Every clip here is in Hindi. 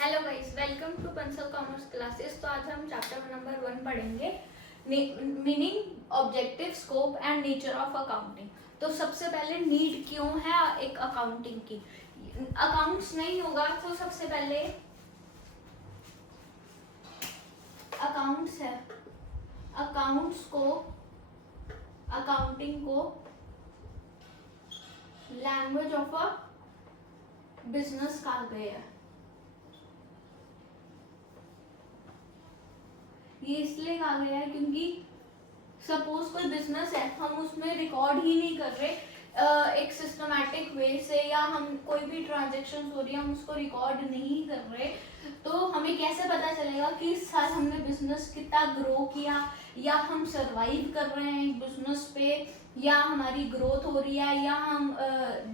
Hello guys, welcome to Pansal commerce classes. तो आज हम चैप्टर नंबर 1 पढ़ेंगे, meaning, objective, scope and nature of accounting. तो सबसे पहले नीड क्यों है एक अकाउंटिंग की। अकाउंट्स नहीं होगा तो सबसे पहले अकाउंट्स है, अकाउंट्स को, अकाउंटिंग को लैंग्वेज ऑफ अ बिजनेस कहा गया है। ये इसलिए कहा गया है क्योंकि सपोज कोई बिजनेस है, हम उसमें रिकॉर्ड ही नहीं कर रहे एक सिस्टमैटिक वे से, या हम कोई भी ट्रांजैक्शन हो रही है हम उसको रिकॉर्ड नहीं कर रहे, तो हमें कैसे पता चलेगा कि इस साल हमने बिजनेस कितना ग्रो किया, या हम सरवाइव कर रहे हैं बिजनेस पे, या हमारी ग्रोथ हो रही है, या हम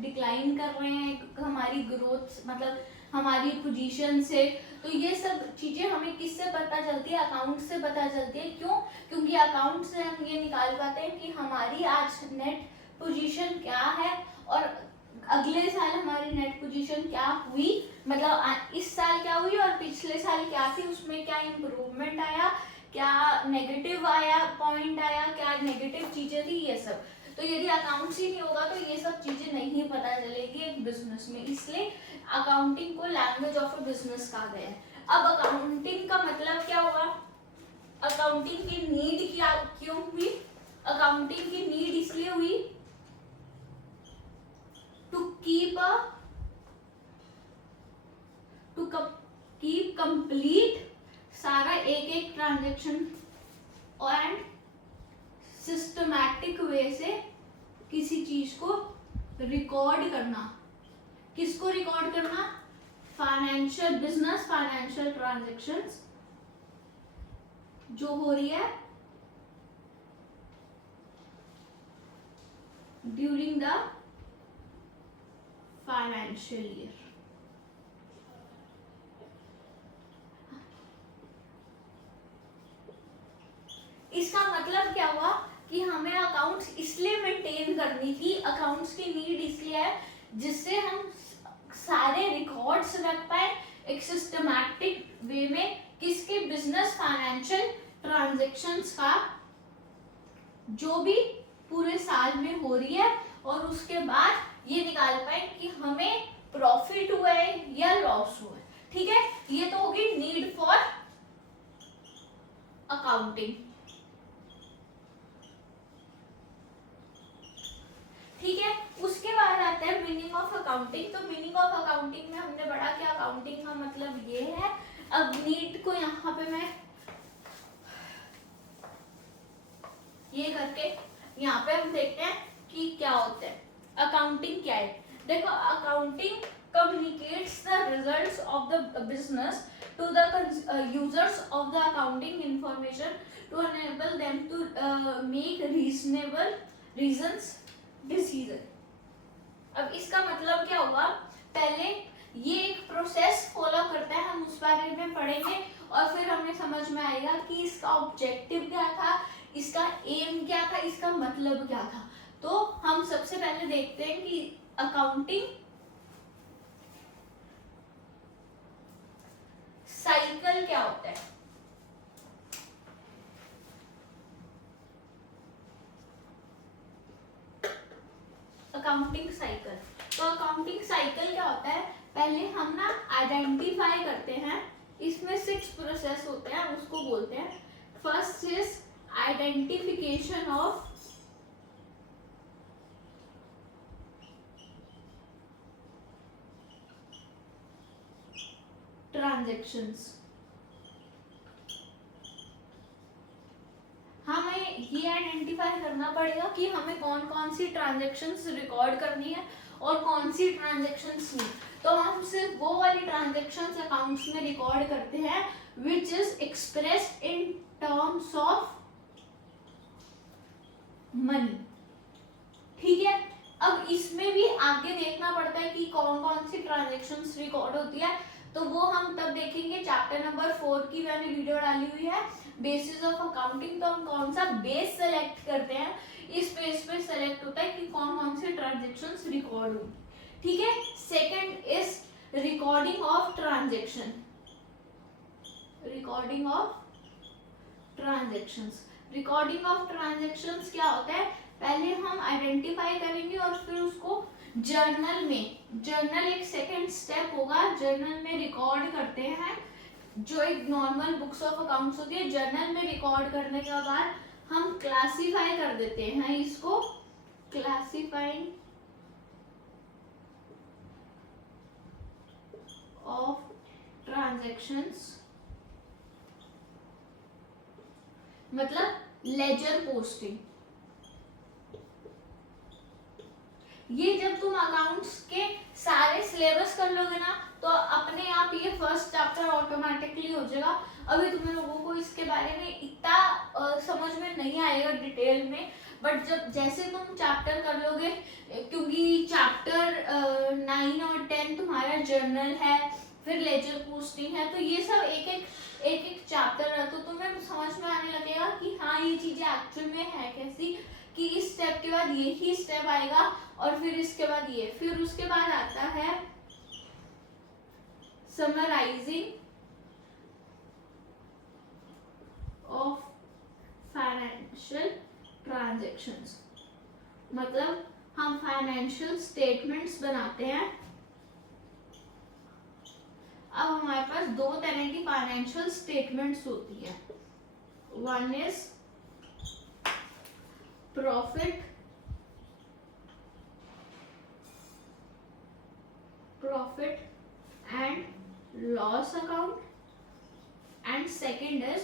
डिक्लाइन कर रहे हैं हमारी ग्रोथ, मतलब हमारी पोजीशन से। तो ये सब चीजें हमें किससे पता चलती है? अकाउंट से पता चलती है। क्यों? क्योंकि अकाउंट से हम ये निकाल पाते हैं कि हमारी आज नेट पोजीशन क्या है और अगले साल हमारी नेट पोजीशन क्या हुई, मतलब इस साल क्या हुई और पिछले साल क्या थी, उसमें क्या इम्प्रूवमेंट आया, क्या नेगेटिव आया, पॉइंट आया, क्या नेगेटिव चीजें थी, ये सब। तो यदि अकाउंट्स ही नहीं होगा तो ये सब चीजें नहीं पता चलेगी एक बिजनेस में, इसलिए अकाउंटिंग को लैंग्वेज ऑफ अ बिजनेस कहा गया है। अब अकाउंटिंग का मतलब क्या हुआ? अकाउंटिंग की नीड क्या क्यों हुई? अकाउंटिंग की नीड इसलिए हुई टू कीप कंप्लीट सारा एक एक ट्रांजेक्शन एंड सिस्टमैटिक वे से किसी चीज को रिकॉर्ड करना। किसको रिकॉर्ड करना? फाइनेंशियल बिजनेस, फाइनेंशियल ट्रांजैक्शंस जो हो रही है ड्यूरिंग द फाइनेंशियल ईयर। इसका मतलब क्या हुआ कि हमें अकाउंट्स इसलिए मेंटेन करनी थी, अकाउंट्स की नीड इसलिए है जिससे हम सारे रिकॉर्ड्स रख पाए एक सिस्टमैटिक वे में, किसके? बिजनेस फाइनेंशियल ट्रांजैक्शंस का, जो भी पूरे साल में हो रही है, और उसके बाद ये निकाल पाए कि हमें प्रॉफिट हुआ है या लॉस हुआ है। ठीक है, ये तो होगी नीड फॉर अकाउंटिंग। ठीक है, उसके बाद आता है मीनिंग ऑफ अकाउंटिंग। तो मीनिंग ऑफ अकाउंटिंग में हमने पढ़ा कि अकाउंटिंग का मतलब ये है। अब नीड को यहाँ पे मैं ये करके यहाँ पे हम देखते हैं कि क्या होता है। अकाउंटिंग क्या है? देखो, accounting communicates the results of the business to the users of the accounting information to enable them to make reasonable reasons decision। अब इसका मतलब क्या हुआ? पहले ये एक प्रोसेस फॉलो करता है, हम उस बारे में पढ़ेंगे और फिर हमें समझ में आएगा कि इसका ऑब्जेक्टिव क्या था, इसका एम क्या था, इसका मतलब क्या था। तो हम सबसे पहले देखते हैं कि अकाउंटिंग साइकिल क्या होता है। अकाउंटिंग साइकिल, तो अकाउंटिंग साइकिल क्या होता है? पहले हम ना आइडेंटिफाई करते हैं, इसमें 6 प्रोसेस होते हैं, उसको बोलते हैं। First is identification of transactions. हमें ये आइडेंटिफाई करना पड़ेगा कि हमें कौन कौन सी ट्रांजैक्शंस रिकॉर्ड करनी है और कौन सी ट्रांजैक्शंस नहीं। तो हम सिर्फ वो वाली ट्रांजैक्शंस अकाउंट्स में रिकॉर्ड करते हैं which is expressed in terms of money. ठीक है, अब इसमें भी आगे देखना पड़ता है कि कौन कौन सी ट्रांजैक्शंस रिकॉर्ड होती है, तो वो हम तब देखेंगे। चैप्टर नंबर 4 की मैंने वीडियो डाली हुई है, बेसिस ऑफ अकाउंटिंग। तो हम कौन सा बेस सेलेक्ट करते हैं, इस बेस पे सेलेक्ट होता है कि कौन कौन से ट्रांजैक्शंस रिकॉर्ड होंगी। ठीक है, second is recording of transaction. Recording of transactions. Recording of transactions क्या होता है, पहले हम आइडेंटिफाई करेंगे और फिर उसको जर्नल में, जर्नल एक सेकेंड स्टेप होगा, जर्नल में रिकॉर्ड करते हैं, जो एक नॉर्मल बुक्स ऑफ अकाउंट्स होती है। जर्नल में रिकॉर्ड करने के बाद हम क्लासिफाई कर देते हैं इसको, क्लासिफाइंग ऑफ ट्रांजैक्शंस, मतलब लेजर पोस्टिंग। ये जब तुम अकाउंट्स के सारे सिलेबस कर लोगे ना तो अपने आप ये फर्स्ट चैप्टर ऑटोमेटिकली हो जाएगा। अभी तुम लोगों को इसके बारे में इतना समझ में नहीं आएगा डिटेल में, बट जब जैसे तुम चैप्टर कर लोगे, क्योंकि चैप्टर 9 और 10 तुम्हारा जर्नल है, फिर लेजर पोस्टिंग है, तो ये सब एक चैप्टर है, तो तुम्हें समझ में आने लगेगा कि हाँ ये चीजें एक्चुअल में है कैसी, कि इस स्टेप के बाद ये ही स्टेप आएगा और फिर इसके बाद ये, फिर उसके बाद आता है समराइजिंग ऑफ फाइनेंशियल ट्रांजैक्शंस। मतलब हम फाइनेंशियल स्टेटमेंट्स बनाते हैं। अब हमारे पास दो तरह की फाइनेंशियल स्टेटमेंट्स होती है, one is profit and loss account and second is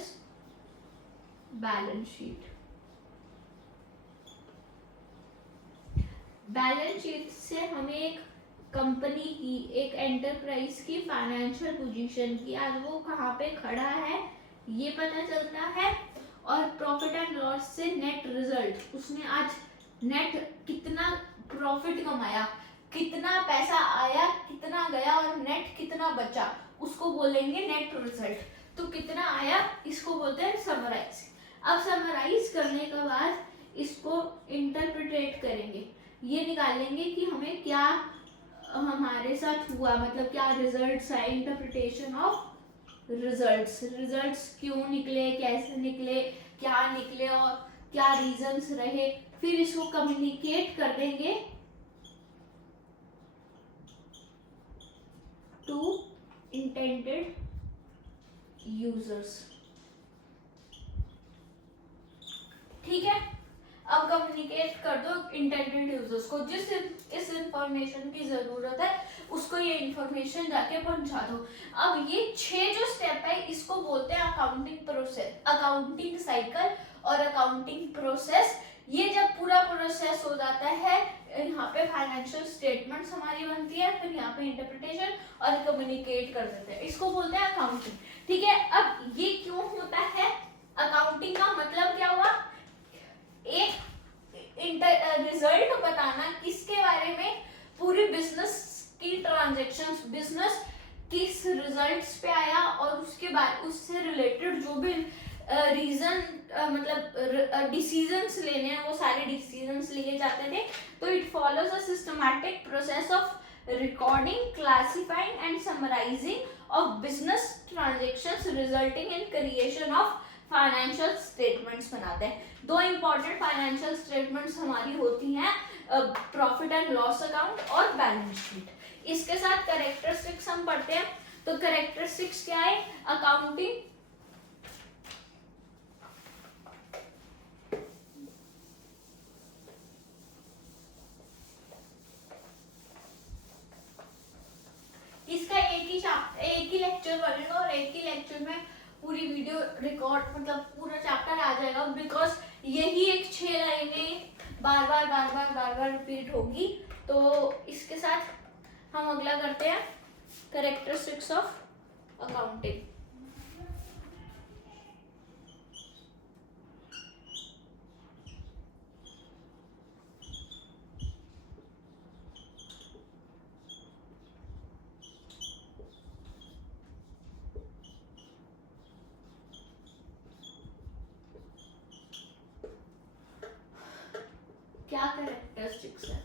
balance sheet. Balance sheet से हमें एक कंपनी की, एक एंटरप्राइज की फाइनेंशियल पोजीशन की, आज वो कहाँ पे खड़ा है ये पता चलता है, और प्रॉफिट एंड लॉस से नेट रिजल्ट, उसने आज नेट कितना प्रॉफिट कमाया, कितना पैसा आया, कितना गया और नेट कितना बचा, उसको बोलेंगे नेट रिजल्ट। तो कितना आया इसको बोलते हैं समराइज। अब समराइज करने के बाद इसको इंटरप्रिटेट करेंगे, ये निकालेंगे कि हमें क्या हमारे साथ हुआ, मतलब क्या रिजल्ट्स आए, इंटरप्रिटेशन ऑफ रिजल्ट्स, रिजल्ट्स क्यों निकले, कैसे निकले, क्या निकले और क्या रीजंस रहे, फिर इसको कम्युनिकेट कर देंगे टू इंटेंडेड यूजर्स। ठीक है, अब कम्युनिकेट कर दो इंटेंडेड यूजर्स को, जिस इस इंफॉर्मेशन की जरूरत है उसको ये इंफॉर्मेशन जाके पहुंचा दो। अब ये 6 जो स्टेप है इसको बोलते हैं अकाउंटिंग प्रोसेस, अकाउंटिंग साइकिल और अकाउंटिंग प्रोसेस। ये जब पूरा प्रोसेस हो जाता है, यहाँ पे फाइनेंशियल स्टेटमेंट्स हमारी बनती है, फिर यहाँ पे इंटरप्रिटेशन और कम्युनिकेट कर देते हैं, इसको बोलते हैं अकाउंटिंग। ठीक है, अब ये क्यों होता है, अकाउंटिंग का मतलब क्या हुआ, एक रिजल्ट बताना किसके बारे में, पूरी बिजनेस की ट्रांजैक्शंस, बिजनेस किस रिजल्ट्स पे आया और उसके बाद उससे रिलेटेड जो भी रीजन मतलब डिसीजंस लेने हैं वो सारे डिसीजंस लिए जाते थे। तो it follows a systematic process of recording, classifying and summarising of business transactions resulting in creation of financial statements बनाते हैं। 2 इंपॉर्टेंट फाइनेंशियल स्टेटमेंट्स हमारी होती हैं, प्रॉफिट एंड लॉस अकाउंट और बैलेंस शीट। इसके साथ कैरेक्टरिस्टिक्स हम पढ़ते हैं। तो कैरेक्टरिस्टिक्स क्या है, अकाउंटिंग इसका एक ही लेक्चर बनेगा और एक ही लेक्चर में पूरी वीडियो रिकॉर्ड मतलब पूरा चैप्टर आ जाएगा, बिकॉज यही एक 6 लाइनें बार बार रिपीट होगी। तो इसके साथ हम अगला करते हैं कैरेक्टरिस्टिक्स ऑफ अकाउंटिंग। क्या कैरेक्टरिस्टिक्स है,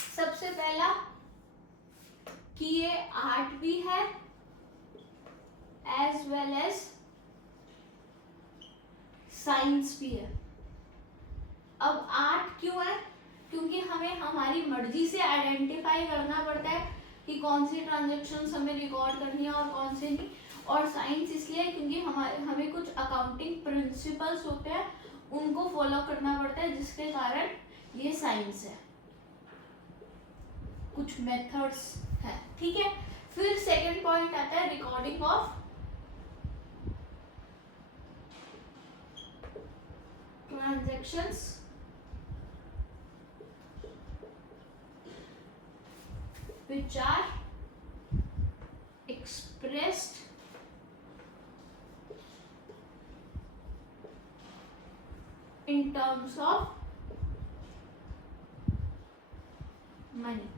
सबसे पहला कि ये आर्ट भी है एज वेल एज साइंस भी है। अब आर्ट क्यों है? क्योंकि हमें हमारी मर्जी से आइडेंटिफाई करना पड़ता है कि कौन सी ट्रांजेक्शन्स हमें रिकॉर्ड करनी है और कौन से नहीं। और साइंस इसलिए क्योंकि हमें कुछ अकाउंटिंग प्रिंसिपल्स होते हैं उनको फॉलो करना पड़ता है, जिसके कारण ये साइंस है, कुछ मेथड्स है। ठीक है, फिर सेकंड पॉइंट आता है recording of transactions which are expressed in terms of money.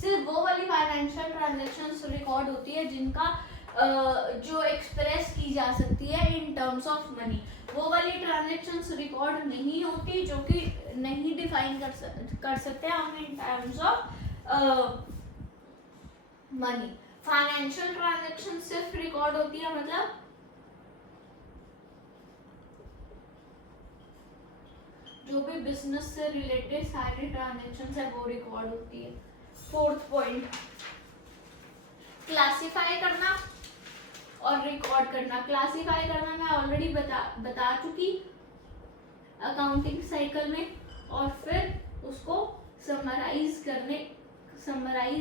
सिर्फ वो वाली फाइनेंशियल ट्रांजैक्शंस रिकॉर्ड होती है जिनका जो एक्सप्रेस की जा सकती है इन टर्म्स ऑफ मनी। वो वाली ट्रांजैक्शंस रिकॉर्ड नहीं होती जो कि नहीं डिफाइन कर सकते हम in terms of money. Financial transaction सिर्फ रिकॉर्ड होती है मतलब जो भी बिजनेस से रिलेटेड सारी ट्रांजैक्शंस है वो रिकॉर्ड होती है। फोर्थ पॉइंट, क्लासिफाई करना और रिकॉर्ड करना। क्लासिफाई करना मैं ऑलरेडी बता चुकी अकाउंटिंग साइकिल में, और फिर उसको समराइज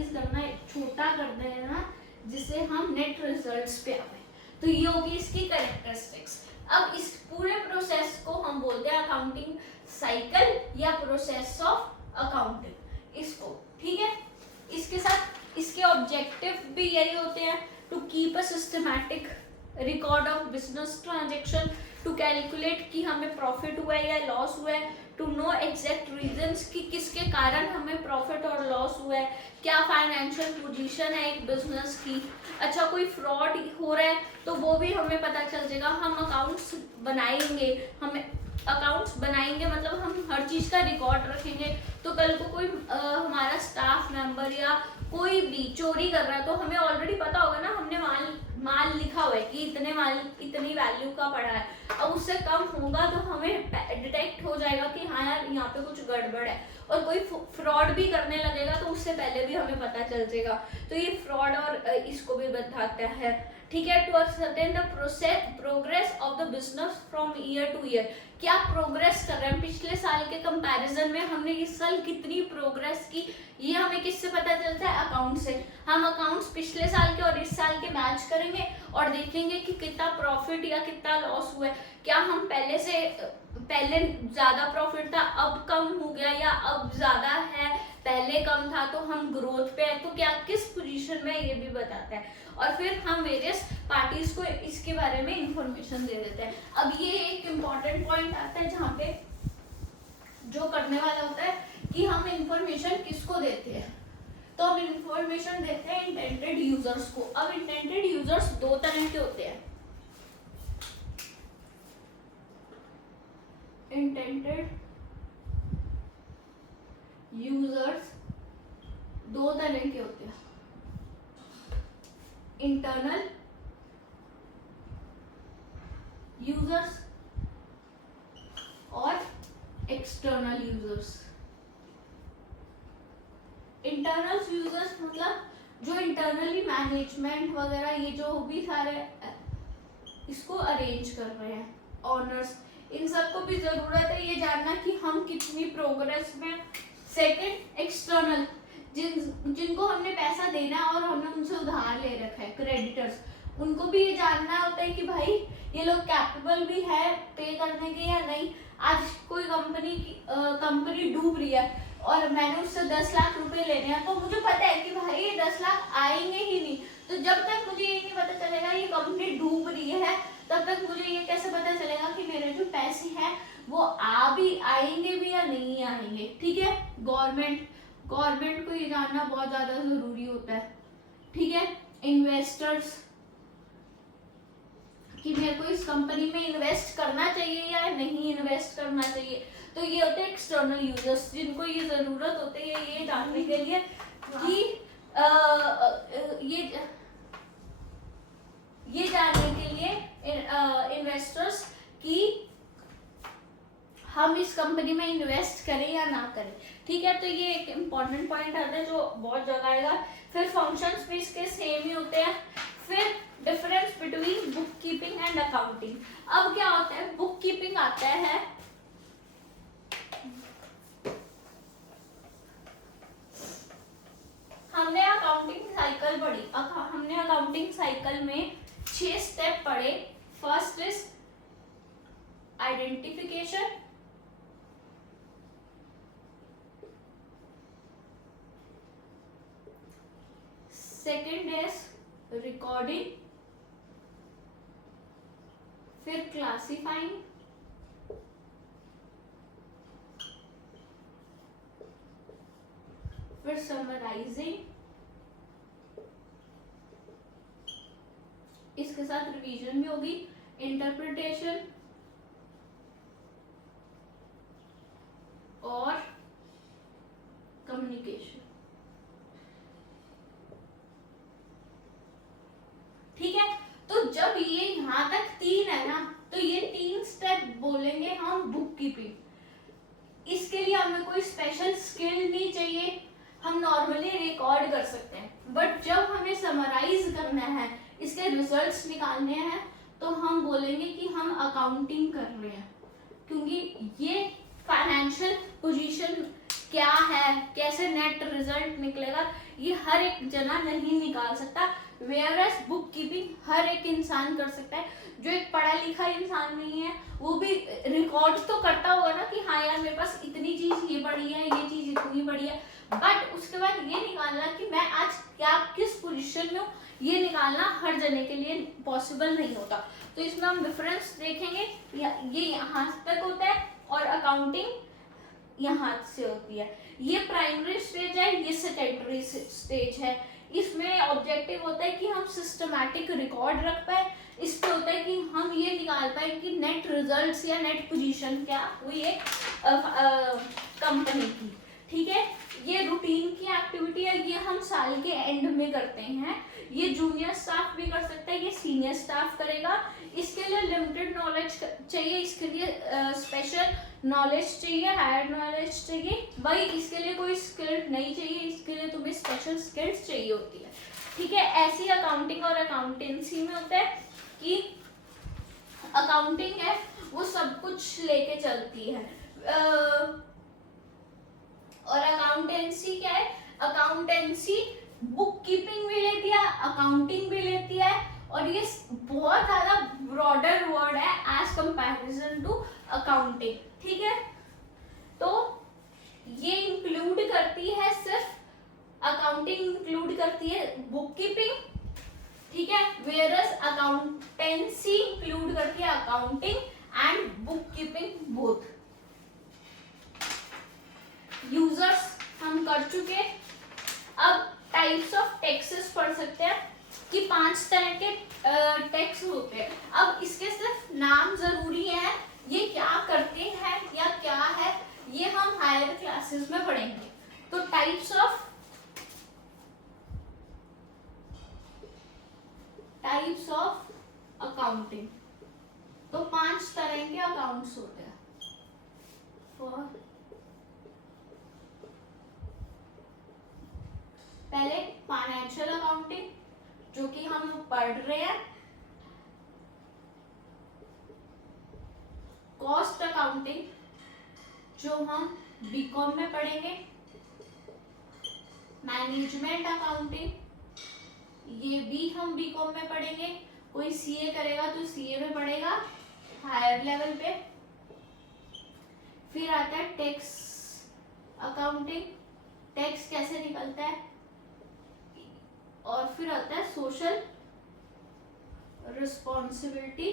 करना, छोटा कर देना जिससे हम नेट रिजल्ट्स पे आए। तो ये होगी इसकी कैरेक्टरिस्टिक्स। अब इस पूरे प्रोसेस को हम बोलते हैं अकाउंटिंग साइकिल या प्रोसेस ऑफ अकाउंटिंग इसको। ठीक है, इसके साथ इसके ऑब्जेक्टिव भी यही होते हैं, to keep a systematic record of business transaction, to calculate कि हमें प्रॉफिट हुआ है या लॉस हुआ है, टू नो एग्जैक्ट रीजंस कि किसके कारण हमें प्रॉफिट और लॉस हुआ है, क्या फाइनेंशियल पोजीशन है एक बिजनेस की। अच्छा, कोई फ्रॉड हो रहा है तो वो भी हमें पता चल जाएगा। हम अकाउंट्स बनाएंगे मतलब हम हर चीज का रिकॉर्ड रखेंगे, तो कल को कोई हमारा स्टाफ मेंबर या कोई भी चोरी कर रहा है तो हमें ऑलरेडी पता होगा ना, हमने माल लिखा हुआ है कि इतनी वैल्यू का पड़ा है। अब उससे कम होगा तो हमें डिटेक्ट हो जाएगा कि हाँ यार यहाँ पे कुछ गड़बड़ है, और कोई फ्रॉड भी करने लगेगा तो उससे पहले भी हमें पता चल जाएगा। तो ये फ्रॉड और इसको भी बताता है। ठीक है, to ascertain the progress of the business from year to year, क्या प्रोग्रेस कर रहे हैं पिछले साल के कंपैरिजन में, हमने इस साल कितनी प्रोग्रेस की, ये हमें किससे पता चलता है? अकाउंट से। हम अकाउंट्स पिछले साल के और इस साल के मैच करेंगे और देखेंगे कि कितना प्रॉफिट या कितना लॉस हुआ है। क्या हम पहले ज्यादा प्रॉफिट था अब कम हो गया, या अब ज्यादा है पहले कम था तो हम ग्रोथ पे है, तो क्या किस पोजीशन में, ये भी बताता है। और फिर हम वेरियस पार्टीज को इसके बारे में इंफॉर्मेशन दे देते हैं। अब ये एक इम्पॉर्टेंट पॉइंट आता है जहाँ पे जो करने वाला होता है कि हम इंफॉर्मेशन किसको देते हैं, तो हम इंफॉर्मेशन देते हैं इंटेंडेड यूजर्स को। अब इंटेंडेड यूजर्स दो तरह के होते हैं। इंटेंडेड यूजर्स दो तरह के होते हैं, इंटरनल यूजर्स और एक्सटर्नल यूजर्स। इंटरनल यूजर्स मतलब जो इंटरनली मैनेजमेंट वगैरह ये जो भी सारे इसको अरेंज कर रहे हैं, ऑनर्स, इन सबको भी जरूरत है ये जानना कि हम कितनी प्रोग्रेस में। सेकंड, एक्सटर्नल, जिनको हमने पैसा देना है और हमने उनसे उधार ले रखा है, क्रेडिटर्स, उनको भी ये जानना होता है कि भाई ये लोग कैपेबल भी है पे करने के या नहीं। आज कोई कंपनी डूब रही है और मैंने उससे 10 लाख रुपए लेने हैं, तो मुझे पता है कि भाई ये 10 लाख आएंगे ही नहीं। तो जब तक मुझे ये नहीं पता चलेगा ये कंपनी डूब रही है, तब तक मुझे ये कैसे पता चलेगा कि मेरे जो पैसे हैं वो आएंगे भी या नहीं आएंगे। ठीक है, गवर्नमेंट को ये जानना बहुत ज्यादा जरूरी होता है। ठीक है, इन्वेस्टर्स कि मेरे को इस कंपनी में इन्वेस्ट करना चाहिए या नहीं इन्वेस्ट करना चाहिए। तो ये होते हैं एक्सटर्नल यूजर्स, जिनको ये जरूरत होती है ये जानने के लिए कि ये जानने के लिए इन्वेस्टर्स कि हम इस कंपनी में इन्वेस्ट करें या ना करें। ठीक है, तो ये एक इम्पॉर्टेंट पॉइंट आता है जो बहुत जगह आएगा। फिर फंक्शंस भी इसके सेम ही होते हैं। फिर difference between book keeping and accounting. अब क्या होता है, बुक कीपिंग आता है हमने अकाउंटिंग साइकिल में 6 स्टेप पढ़े। First is identification, second is recording, फिर क्लासिफाइंग, फिर समराइजिंग, इसके साथ रिवीजन भी होगी, इंटरप्रिटेशन और कम्युनिकेशन। ठीक है, तो जब ये यहां तक 3 है ना, तो ये 3 स्टेप बोलेंगे हम बुक कीपिंग। इसके लिए हमें कोई स्पेशल स्किल नहीं चाहिए, हम नॉर्मली रिकॉर्ड कर सकते हैं। बट जब हमें समराइज करना है, इसके रिजल्ट्स निकालने हैं, तो हम बोलेंगे कि हम अकाउंटिंग कर रहे हैं, क्योंकि ये फाइनेंशियल पोजीशन क्या है, कैसे नेट रिजल्ट निकलेगा, ये हर एक जना नहीं निकाल सकता। वेयरएस बुक कीपिंग हर एक इंसान कर सकता है। जो एक पढ़ा लिखा इंसान नहीं है, वो भी रिकॉर्ड तो करता होगा ना कि हाँ यार मेरे पास इतनी चीज ये पड़ी है, ये चीज इतनी पड़ी है, बट उसके बाद ये निकालना कि मैं आज क्या किस पोजीशन में हूँ, ये निकालना हर जने के लिए पॉसिबल नहीं होता। तो इसमें हम डिफरेंस देखेंगे। ये यहाँ तक होता है और अकाउंटिंग यहाँ से होती है। ये प्राइमरी स्टेज है, ये सेकेंडरी स्टेज है। इसमें ऑब्जेक्टिव होता है कि हम सिस्टमैटिक रिकॉर्ड रख पाए। इस पे होता है कि हम ये निकाल पाए कि नेट रिजल्ट्स या नेट पोजीशन क्या हुई एक कंपनी की। ठीक है, ये रूटीन की एक्टिविटी है, ये हम साल के एंड में करते हैं। ये जूनियर स्टाफ भी कर सकता है, ये सीनियर स्टाफ करेगा। इसके लिए लिमिटेड नॉलेज चाहिए, इसके लिए स्पेशल नॉलेज चाहिए, हायर नॉलेज चाहिए। भाई इसके लिए कोई स्किल नहीं चाहिए, इसके लिए तुम्हें स्पेशल स्किल्स चाहिए होती है। ठीक है, ऐसी अकाउंटिंग और अकाउंटेंसी में होता है कि अकाउंटिंग है वो सब कुछ लेके चलती है, और अकाउंटेंसी क्या है, अकाउंटेंसी बुक कीपिंग भी लेती है, अकाउंटिंग भी लेती है, और ये बहुत ज्यादा ब्रॉडर वर्ड है एज कंपैरिजन टू अकाउंटिंग। ठीक है, तो ये इंक्लूड करती है, सिर्फ अकाउंटिंग इंक्लूड करती है बुक कीपिंग। ठीक है, वेयरएस अकाउंटेंसी इंक्लूड करती है accounting and book keeping both. Users हम कर चुके। अब टाइप्स ऑफ टैक्सेस पढ़ सकते हैं कि 5 तरह के टैक्स होते हैं। अब इसके सिर्फ नाम जरूरी है, ये क्या करते हैं या क्या है ये हम हायर क्लासेस में पढ़ेंगे। तो टाइप्स ऑफ अकाउंटिंग, तो 5 तरह के अकाउंट्स होते हैं। पहले फाइनेंशियल अकाउंटिंग जो कि हम पढ़ रहे हैं, कॉस्ट अकाउंटिंग जो हम बीकॉम में पढ़ेंगे, मैनेजमेंट अकाउंटिंग ये भी हम बीकॉम में पढ़ेंगे। कोई सीए करेगा तो सीए में पढ़ेगा हायर लेवल पे। फिर आता है टैक्स अकाउंटिंग, टैक्स कैसे निकलता है। और फिर आता है सोशल रिस्पॉन्सिबिलिटी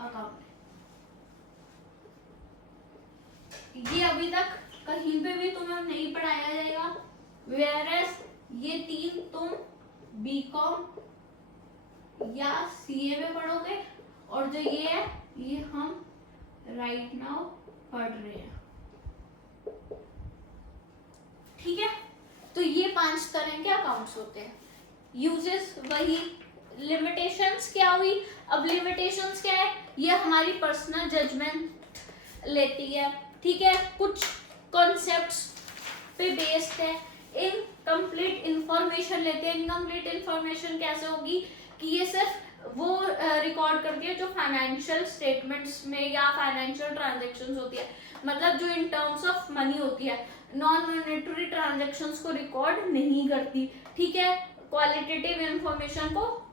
अकाउंट। ये अभी तक कहीं पे भी तुम्हें नहीं पढ़ाया जाएगा, वेयरएस ये 3 तुम बीकॉम या सीए में पढ़ोगे, और जो ये है ये हम राइट नाउ पढ़ रहे हैं। ठीक है, तो ये 5 तरह के अकाउंट्स होते हैं। यूजेस वही, लिमिटेशंस क्या हुई, अब लिमिटेशंस क्या है, ये हमारी पर्सनल जजमेंट लेती है, ठीक है, कुछ कॉन्सेप्ट्स पे बेस्ड है, इनकम्प्लीट इंफॉर्मेशन लेते हैं। इनकम्प्लीट इंफॉर्मेशन कैसे होगी कि ये सिर्फ वो रिकॉर्ड करती है जो फाइनेंशियल स्टेटमेंट्स में या फाइनेंशियल ट्रांजैक्शंस होती है, मतलब जो इन टर्म्स ऑफ मनी होती है, नॉन मॉनेटरी ट्रांजैक्शंस को रिकॉर्ड नहीं करती, ठीक है, क्वालिटेटिव इंफॉर्मेशन को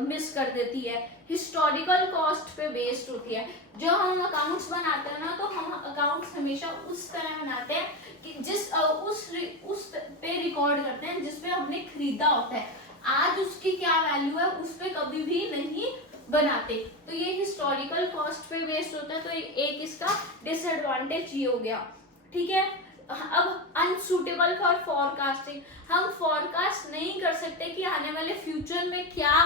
मिस कर देती है, हिस्टोरिकल कॉस्ट पे बेस्ड होती है। जो हम अकाउंट्स बनाते हैं ना, तो हम अकाउंट्स हमेशा उस तरह बनाते हैं कि जिस उस पे रिकॉर्ड करते हैं जिस पे हमने खरीदा होता है, आज उसकी क्या वैल्यू है उस पे कभी भी नहीं बनाते। तो ये हिस्टोरिकल कॉस्ट पे बेस्ड होता है, तो एक इसका डिसएडवांटेज ये हो गया, ठीक है। अब अनसूटेबल फॉर फॉरकास्टिंग, हम फॉरकास्ट नहीं कर सकते कि आने वाले फ्यूचर में क्या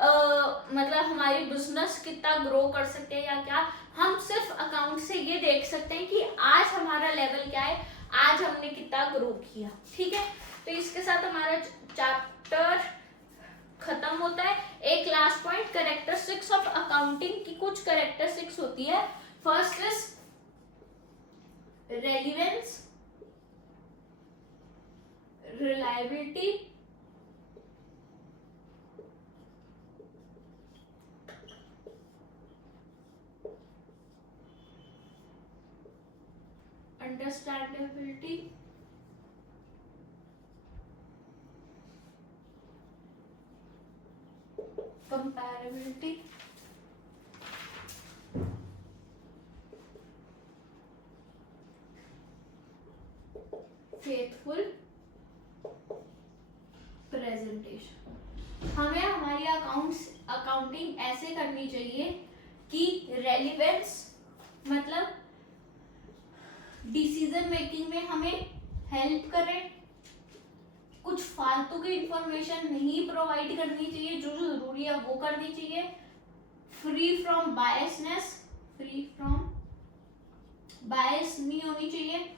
मतलब हमारी बिजनेस कितना ग्रो कर सकते हैं या क्या, हम सिर्फ अकाउंट से ये देख सकते हैं कि आज हमारा लेवल क्या है, आज हमने कितना ग्रो किया, ठीक है। तो इसके साथ हमारा चैप्टर खत्म होता है। एक last point, characteristics of accounting की कुछ कैरेक्टरिस्टिक्स होती है। First is relevance, reliability, understandability, comparability, faithful presentation. हमें हमारी अकाउंटिंग ऐसे करनी चाहिए कि रेलिवेंस मतलब डिसीजन मेकिंग में हमें हेल्प करें, कुछ फालतू की इंफॉर्मेशन नहीं प्रोवाइड करनी चाहिए, जो जो जरूरी है वो करनी चाहिए, free from biasness, free from bias नहीं होनी चाहिए,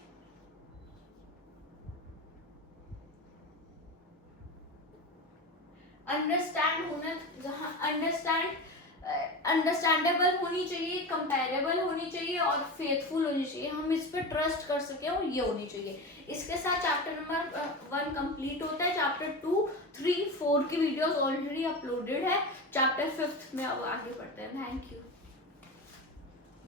अंडरस्टैंडेबल होनी चाहिए, कंपेरेबल होनी चाहिए और फेथफुल होनी चाहिए, हम इस पे ट्रस्ट कर सके और ये होनी चाहिए। इसके साथ चैप्टर नंबर 1 कंप्लीट होता है। चैप्टर 2, 3, 4 की वीडियोस ऑलरेडी अपलोडेड है, चैप्टर 5 में अब आगे बढ़ते हैं। Thank you.